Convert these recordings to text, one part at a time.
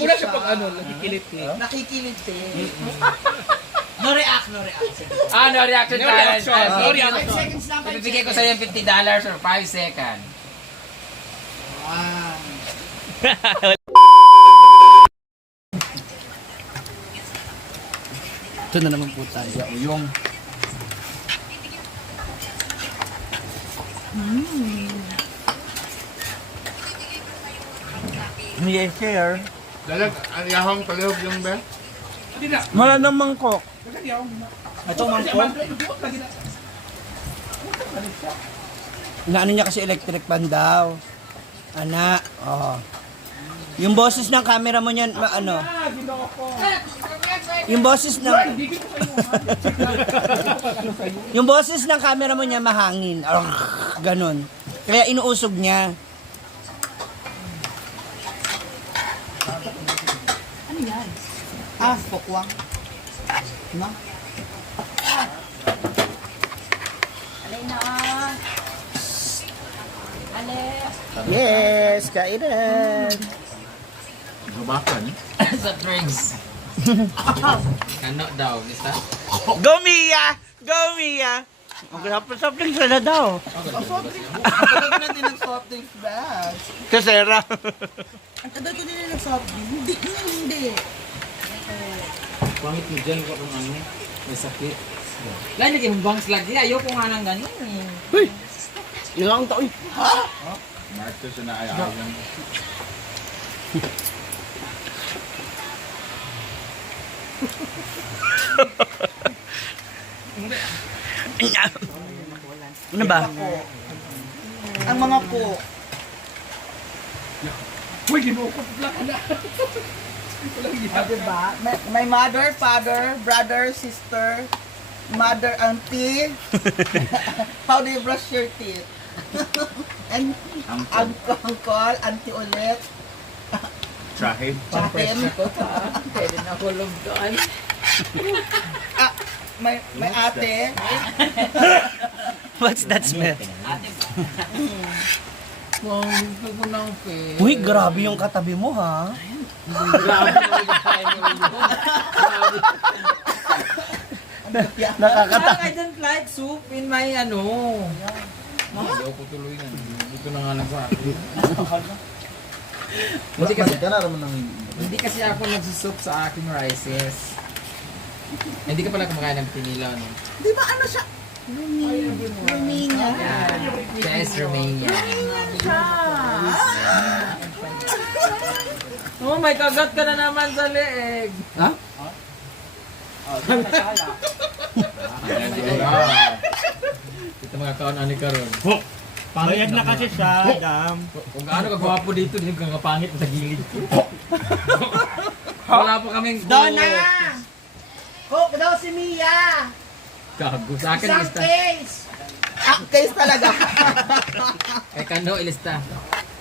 Wala siya pag ano, nakikiliti. Nakikiliti. No react. No reaction No challenge. reaction. No Sige, reaction. 5 seconds lang. ibibigay ko sa'yo yung $50 or 5 seconds. Ito na naman po tayo. Yung Yes, sir. dalag, yahong palihog yung be. Wala nang mangkok. Ito mangkok. Inaano niya kasi electric pan daw. Ana, oh. Yung boses ng camera mo niyan, ano? Yung boses ng Yung boses ng camera mo niya mahangin. Ganon. Kaya inuusog niya. Ano yan? Pokwang. No? Alay na. Yes, kainan. Gubakan. Sa drinks. Ano daw, Mista? Go Mia! Go Mia! Ang soft drinks na daw. Ang tagal din ng soft drinks bag. Kasera. Ang tagal ko din ng soft drinks. Hindi. Pangit mo dyan ko kung ano, may sakit. Lagi lagi mong bangs lagi, ayoko nga ng ganyan. Uy! Ilang taon. Marto siya na ayaw. Ano ba? Ang mga po. Uy, ginuko lang na. Diba? My mother, father, brother, sister, mother, auntie. How do you brush your teeth? And uncle, auntie ulit. Trahid. Chatim. Pwede na kulog doon. May ate. What's that smell? Gusto ko ng pin. Uy, grabe yung katabi mo ha. Grabe na mag-kain mo yun. Nakakata. I don't like soup in my ano. Ayoko tuloy na. Dito na nga lang sa akin. Hindi kasi ako nagsusoup sa aking rices. Hindi ka pala kumakain ng pinila, no? Di ba ano siya? Romania. Yan. Yes, Romania. Oh, may kagat ka na naman sa leeg. Ha? Ito mga kaon-ani ka ron. Bayad na kasi siya, Dam. Kung gaano ka gwapo dito, hindi ka kapangit sa gilid ko. Wala pa kaming Donna! Cook daw si Mia! Gago. Sa akin, Isang ilista. case! Case talaga. Kay Kano, ilista.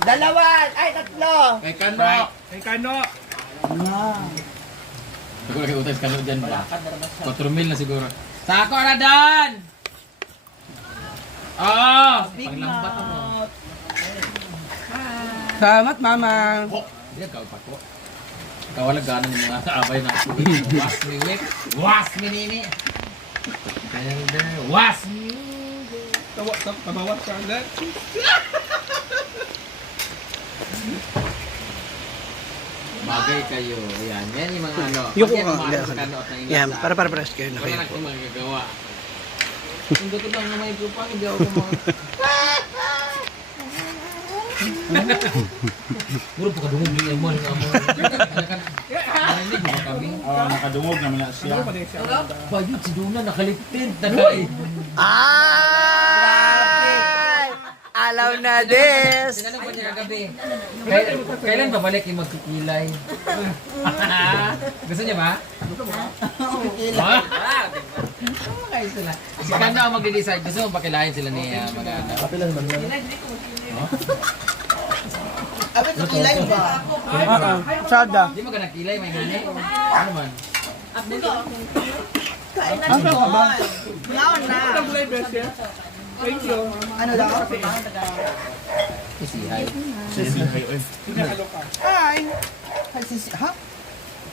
Dalawa! Ay, tatlo! Kay Kano. Kay Kano. Siguro kay Utay Kano dyan ba? 4,000 na siguro. Sako na dan! Oo! Panglambat ako. Salamat, Mama. Hindi ka pa ko. Kawalag gana ng mga abay na. Was me wik. Was me nini. Was me. Tabawat ka agad. Bagay kayo. Ayan. Yan yung mga ano. Yung Pag yan kung umaano sa Kano at ng Yan, inasa. para-paras kayo na Wala kayo na po. akong magagawa. Kung dito lang naman yung kupang, hindi ako mga... Puro pa kadungog yung emon. Narinig mo kami. Nakadungog naman na siya. Bayot si Duna, nakaliptid. Nakain. Ay! Alaw na this! Tinanong ko niya kagabi. Kailan babalik yung magkikilay? Gusto niya ba? Kilay. Okay sila. Si Kanda ang magde-decide. Gusto mo pakilahin sila ni Maganda? Abit sa kilay ba? Sada. Hindi mo ka nakilay, may ngani. Ano man? Kain na si Don. Brown na. Thank you. Ano daw? Kasi hi. Hi. Ha?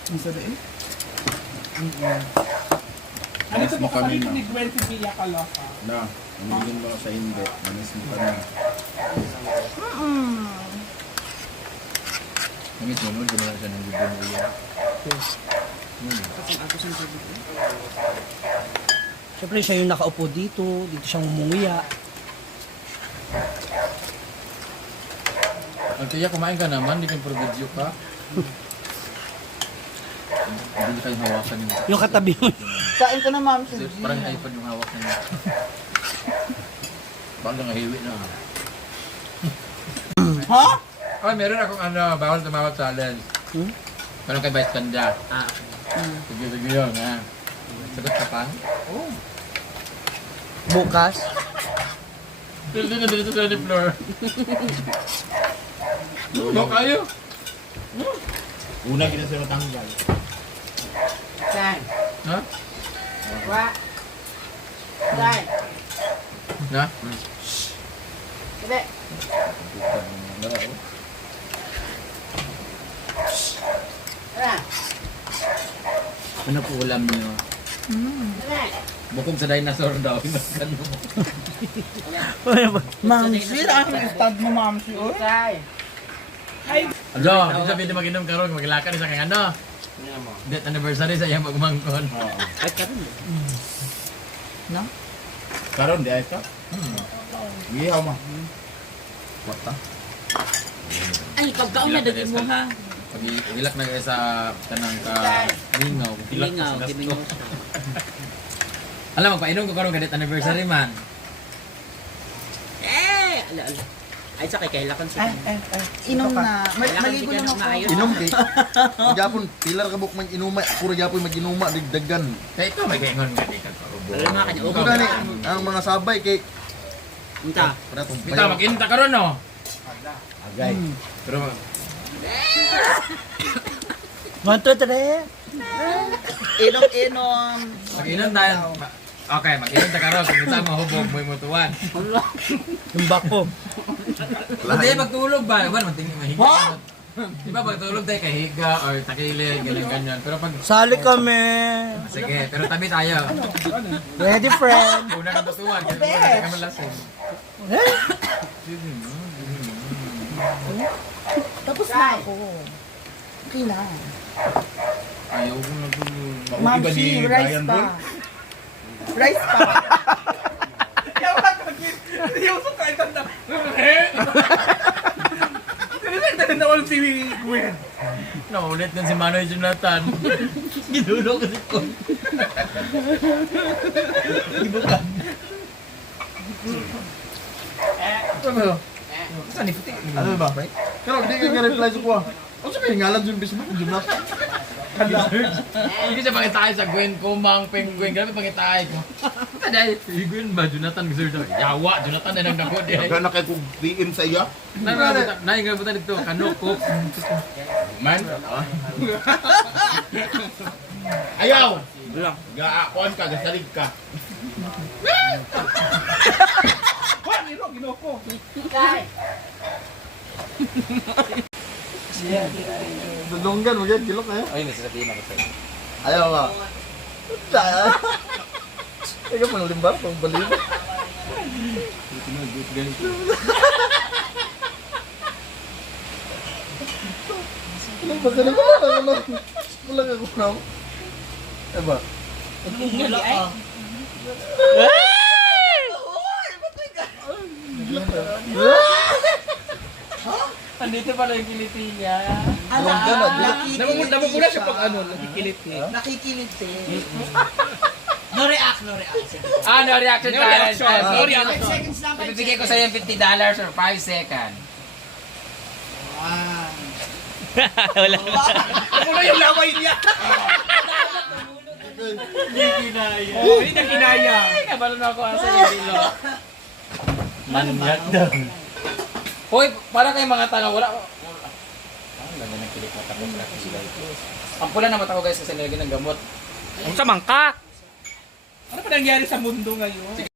Ang sabi eh? Ano ito mo po kami, kami ma'am. ni Gwen Villa Calofa? Na, umigin mo sa hindi. Manis mo ka na. Namit mo, ginawa siya ng video mo yan. Siyempre siya yung nakaupo dito siya umunguya. Ang tiya, kumain ka naman, di kang video ka. Hindi kayo hawakan yung... Yung katabi mo. Kain ka na, ma'am. Parang iPad yung hawak niya. Baka nga hiwi na. Ha? Ay, meron akong bawal tumawag challenge. Meron kay Vice Ganda. Sige yun, ha. Sagot ka pa? Bukas. Dito na dito sa the floor. No, kayo. Una kita sa matanggal. Ha? Na? Ano po ulam niyo? Bukog sa dinosaur daw. Ma'am, sir, ang stand mo, ma'am, sir. Alo, di sabihin na mag-inom karon, maglakad sa kang ano? Death anniversary sa iyang magmangkon. Ay, karon. No? Karon, di ay ka? Ihaw mo. Wata. Ay, pagkaon na daging mo ha. Pag ilak na kayo sa kanang ka lingaw. Ilak Lingaw, sa gimingaw. gasto. Alam mo, painom ko karon ka death anniversary man. Ala. Ay, sa kailakan Ay, sa inom na. Maligo lang ako. Inom kay. Gyapon pilar ka buk man inuma, puro gyapon mag-inuma digdagan. Kaya ito, may kaingon nga di ka karubo. Alam mga kanya, Ito gani ang mga sabay kay Unta. pratong Bita, mag-inta karon no? Agay. Pero, 1, 2, 3. Inom. mag-inom tayo. Okay, mag-inom ta karon. Kung isa mahubog mo yung mutuan. Yung bako. Hindi, magtulog ba? Ba, mahiga. Di ba, magtulog tayo kahiga or takili, ganyan. Pero pag, Sali kami. sige, pero tabi tayo. Ready, friend. Una kang tutuan, kasi una ka malasing. Tapos na ako. Okay na. Ayaw ko na tulog. Ma'am, Iba ni si rice Brian pa. Bull? Rice pa. Yung sa kahit ang Tinitagdagan na ulit si Gwen. Naulit din si Manoy Jonathan. Ginulo ko si Kon. Ibukan. Ano? Saan ikuti? ano ba? Pero di ka reply sa kuha. Ano sa ngalan yung Facebook Jonas? Hindi siya pangitay sa Gwen Kumang Penguin. Grabe pangitay ko. Kaday, si Gwen ba? Jonathan Gazur daw. Yawa, Jonathan na nang nagod. Agay na kayo kung PM sa iya. Naingabutan dito. Kanukok. Man. Ayaw. Gaakuan ka, gasalig ka. Juan, ginoko. Dudonggan mo yan, kilok na yan. Ay, may sasabihin ako sa'yo. Ayaw nga. Ikaw pang limbar, pang baliw. Ano ba ka naman? Kulang ako na. Diba? Andito pala yung kiliti niya. Dudonggan na. Namumula siya pag ano, nakikilit eh. Nakikilit eh. No react. No reaction No challenge. reaction. No Sorry, reaction. 5 seconds lang. Ibibigay ko sa'yo yung $50 or 5 seconds. Ako na yung laway niya. Hindi na kinaya. Kabalo na ako sa Lilo. Manyak daw. Hoy, para kayong mga tanong, wala ko. Ang ganda ng kilik mata ko. Ang pula na mata ko guys kasi nilagyan ng gamot. Ang samang ka. Ano pa nangyari sa mundo ngayon?